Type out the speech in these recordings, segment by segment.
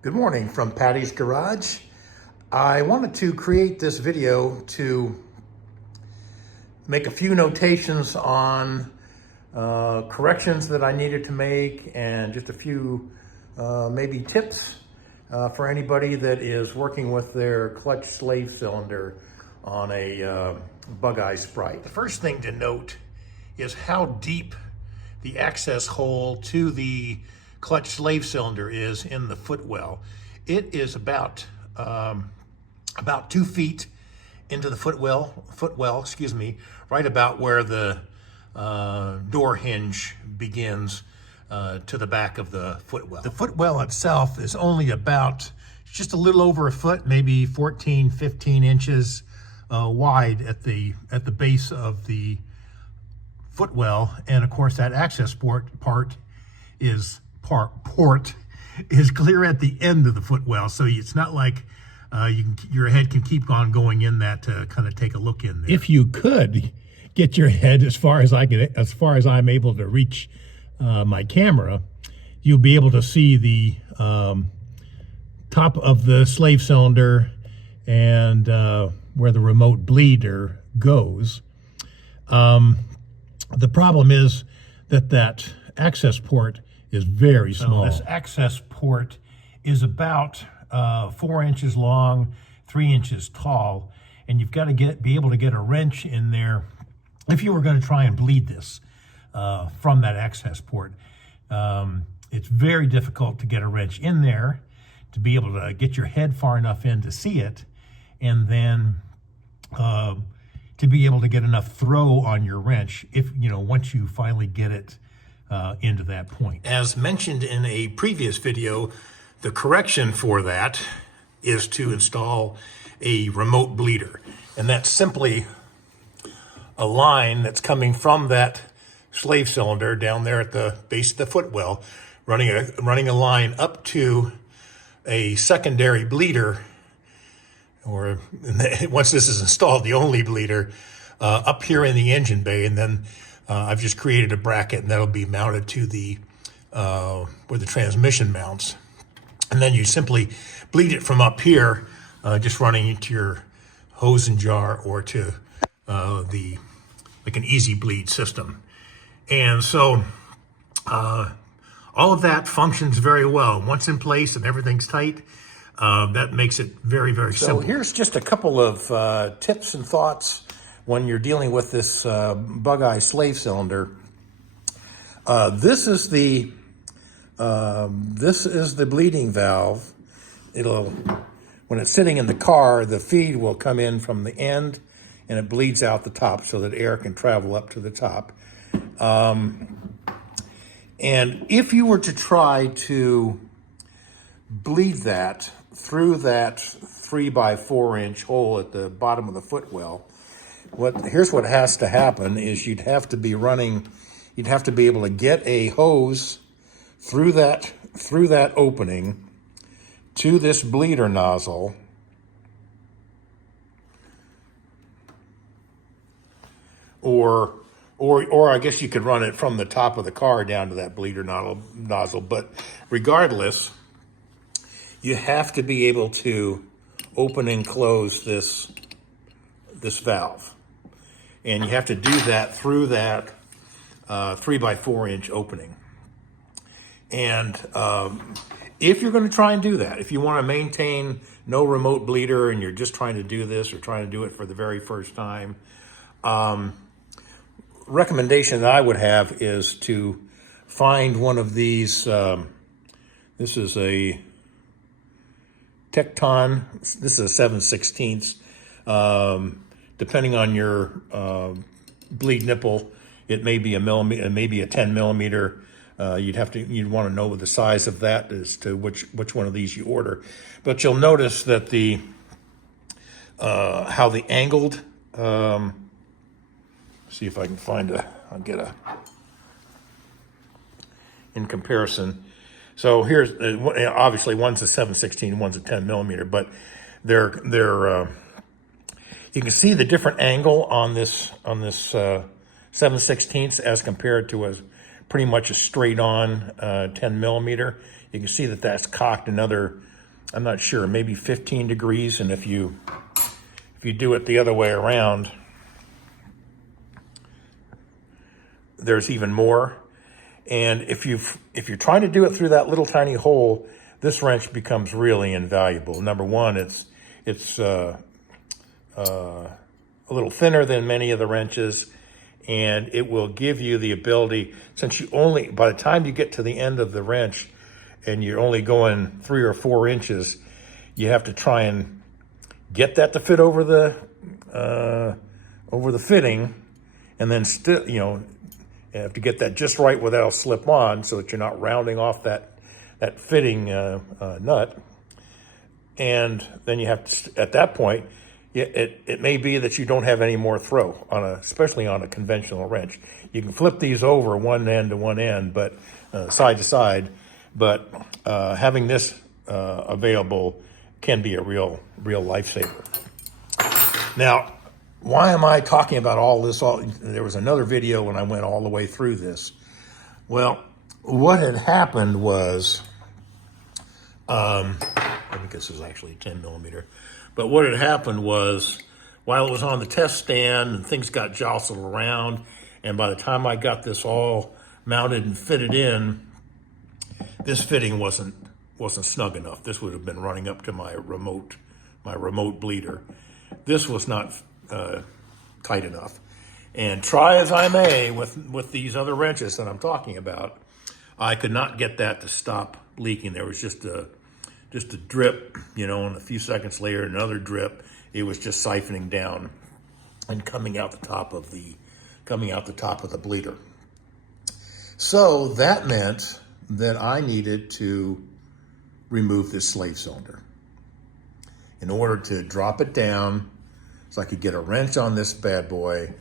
Good morning from Patty's Garage. I wanted to create this video to make a few notations on corrections that I needed to make and just a few maybe tips for anybody that is working with their clutch slave cylinder on a Bugeye Sprite. The first thing to note is how deep the access hole to the clutch slave cylinder is in the footwell. It is about 2 feet into the footwell, excuse me, right about where the door hinge begins to the back of the footwell. The footwell itself is only about just a little over a foot, maybe 14, 15 inches wide at the base of the footwell, and of course that access port is clear at the end of the footwell, so it's not like your head can keep on going in that to kind of take a look in there. If you could get your head as far as I'm able to reach my camera, you'll be able to see the top of the slave cylinder and where the remote bleeder goes. The problem is that access port is very small. So this access port is about 4 inches long, 3 inches tall, and you've got to be able to get a wrench in there if you were going to try and bleed this from that access port. It's very difficult to get a wrench in there to be able to get your head far enough in to see it, and then to be able to get enough throw on your wrench once you finally get it into that point. As mentioned in a previous video, the correction for that is to install a remote bleeder. And that's simply a line that's coming from that slave cylinder down there at the base of the footwell, running a line up to a secondary bleeder, or once this is installed, the only bleeder, up here in the engine bay. And then I've just created a bracket, and that'll be mounted to the where the transmission mounts. And then you simply bleed it from up here, just running into your hose and jar or to like an easy bleed system. And so all of that functions very well. Once in place and everything's tight, that makes it very, very simple. So here's just a couple of tips and thoughts when you're dealing with this Bugeye slave cylinder. This is the bleeding valve. When it's sitting in the car, the feed will come in from the end and it bleeds out the top so that air can travel up to the top. And if you were to try to bleed that through that 3x4 inch hole at the bottom of the footwell, here's what has to happen is you'd have to be able to get a hose through that opening to this bleeder nozzle, or I guess you could run it from the top of the car down to that bleeder nozzle. But regardless, you have to be able to open and close this valve. And you have to do that through that 3x4 inch opening. And if you're going to try and do that, if you want to maintain no remote bleeder and you're just trying to do this or trying to do it for the very first time, recommendation that I would have is to find one of these. This is a Tecton. This is a 7/16. Depending on your bleed nipple, it may be a millimeter, it may be a 10 millimeter. You'd want to know the size of that as to which one of these you order. But you'll notice that how the angled. See if I can I'll get in comparison. So here's obviously one's a 7/16, one's a 10 millimeter, but they're you can see the different angle on this 7/16 as compared to pretty much a straight on 10 millimeter. You can see that that's cocked another, I'm not sure, maybe 15 degrees. And if you do it the other way around, there's even more. And if you're trying to do it through that little tiny hole, this wrench becomes really invaluable. Number one, it's a little thinner than many of the wrenches, and it will give you the ability, since by the time you get to the end of the wrench and you're only going 3 or 4 inches, you have to try and get that to fit over the fitting, and then still, you have to get that just right where that'll slip on so that you're not rounding off that fitting nut. And then you have to, at that point, it may be that you don't have any more throw, especially on a conventional wrench. You can flip these over one end to one end, but side to side. But having this available can be a real lifesaver. Now, why am I talking about all this? There was another video when I went all the way through this. Well, what had happened was, I think this is actually 10 millimeter, but what had happened was, while it was on the test stand and things got jostled around, and by the time I got this all mounted and fitted in, this fitting wasn't snug enough. This would have been running up to my remote bleeder. This was not tight enough. And try as I may with these other wrenches that I'm talking about, I could not get that to stop leaking. There was just a drip, and a few seconds later, another drip. It was just siphoning down and coming out the top of the bleeder. So that meant that I needed to remove this slave cylinder in order to drop it down so I could get a wrench on this bad boy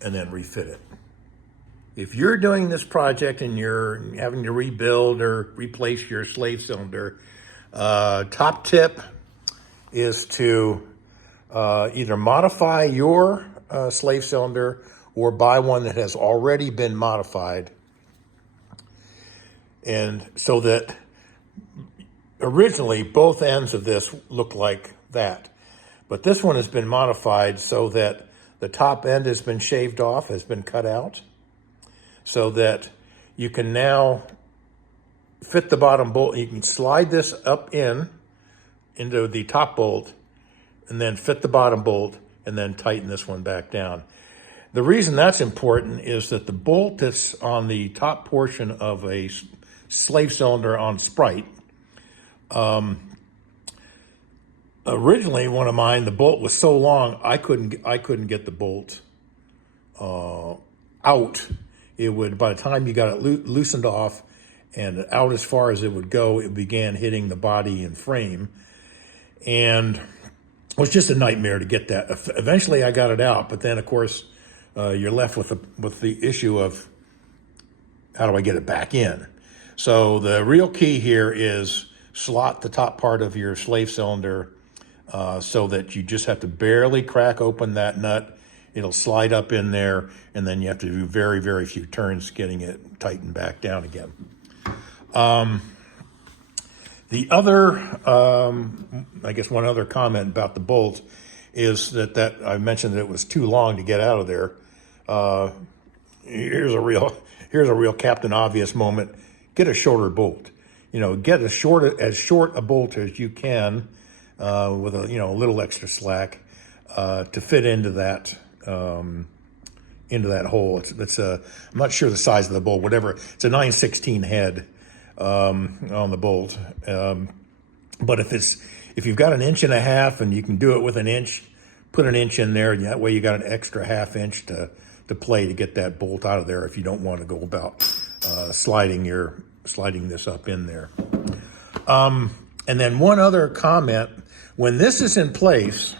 and then refit it. If you're doing this project and you're having to rebuild or replace your slave cylinder, top tip is to either modify your slave cylinder or buy one that has already been modified. And so that originally both ends of this look like that. But this one has been modified so that the top end has been shaved off, has been cut out, so that you can now fit the bottom bolt. You can slide this up into the top bolt and then fit the bottom bolt and then tighten this one back down. The reason that's important is that the bolt that's on the top portion of a slave cylinder on Sprite, originally one of mine, the bolt was so long I couldn't get the bolt out. It would, by the time you got it loosened off and out as far as it would go, it began hitting the body and frame, and it was just a nightmare to get that. Eventually I got it out, but then of course you're left with the issue of how do I get it back in. So the real key here is slot the top part of your slave cylinder so that you just have to barely crack open that nut. It'll slide up in there, and then you have to do very, very few turns getting it tightened back down again. The other, I guess one other comment about the bolt is that I mentioned that it was too long to get out of there. Here's a real Captain Obvious moment. Get a shorter bolt. Get as short a bolt as you can with a little extra slack to fit into that hole. I'm not sure the size of the bolt. Whatever. It's a 9/16 head on the bolt. But if you've got 1.5 inches and you can do it with 1 inch, put 1 inch in there. That way you got an extra 1/2 inch to play to get that bolt out of there if you don't want to go about sliding this up in there. And then one other comment: when this is in place,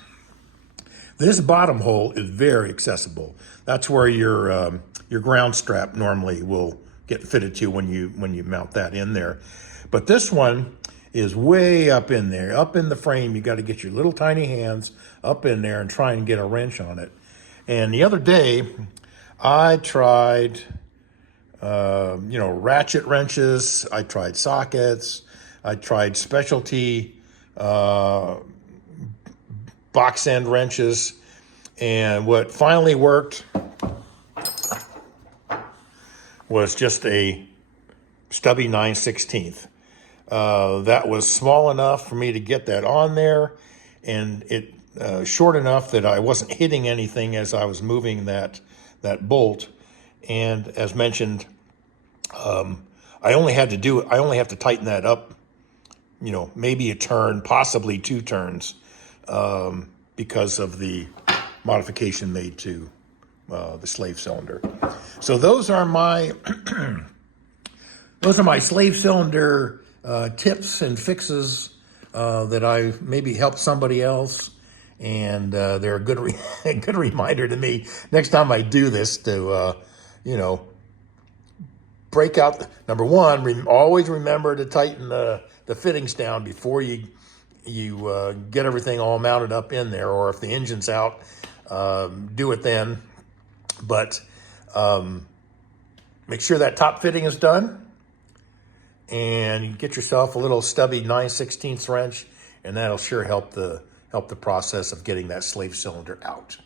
this bottom hole is very accessible. That's where your ground strap normally will get fitted to when you mount that in there. But this one is way up in there, up in the frame. You got to get your little tiny hands up in there and try and get a wrench on it. And the other day, I tried ratchet wrenches. I tried sockets. I tried specialty box end wrenches. And what finally worked was just a stubby 9/16. That was small enough for me to get that on there, and it short enough that I wasn't hitting anything as I was moving that bolt. And as mentioned, I only have to tighten that up, maybe a turn, possibly 2 turns, because of the modification made to the slave cylinder. So those are my slave cylinder tips and fixes that I've maybe helped somebody else, and they're a good good reminder to me next time I do this to break out. Number one, always remember to tighten the fittings down before you get everything all mounted up in there, or if the engine's out, do it then. But make sure that top fitting is done, and you get yourself a little stubby 9/16 wrench, and that'll sure help the process of getting that slave cylinder out.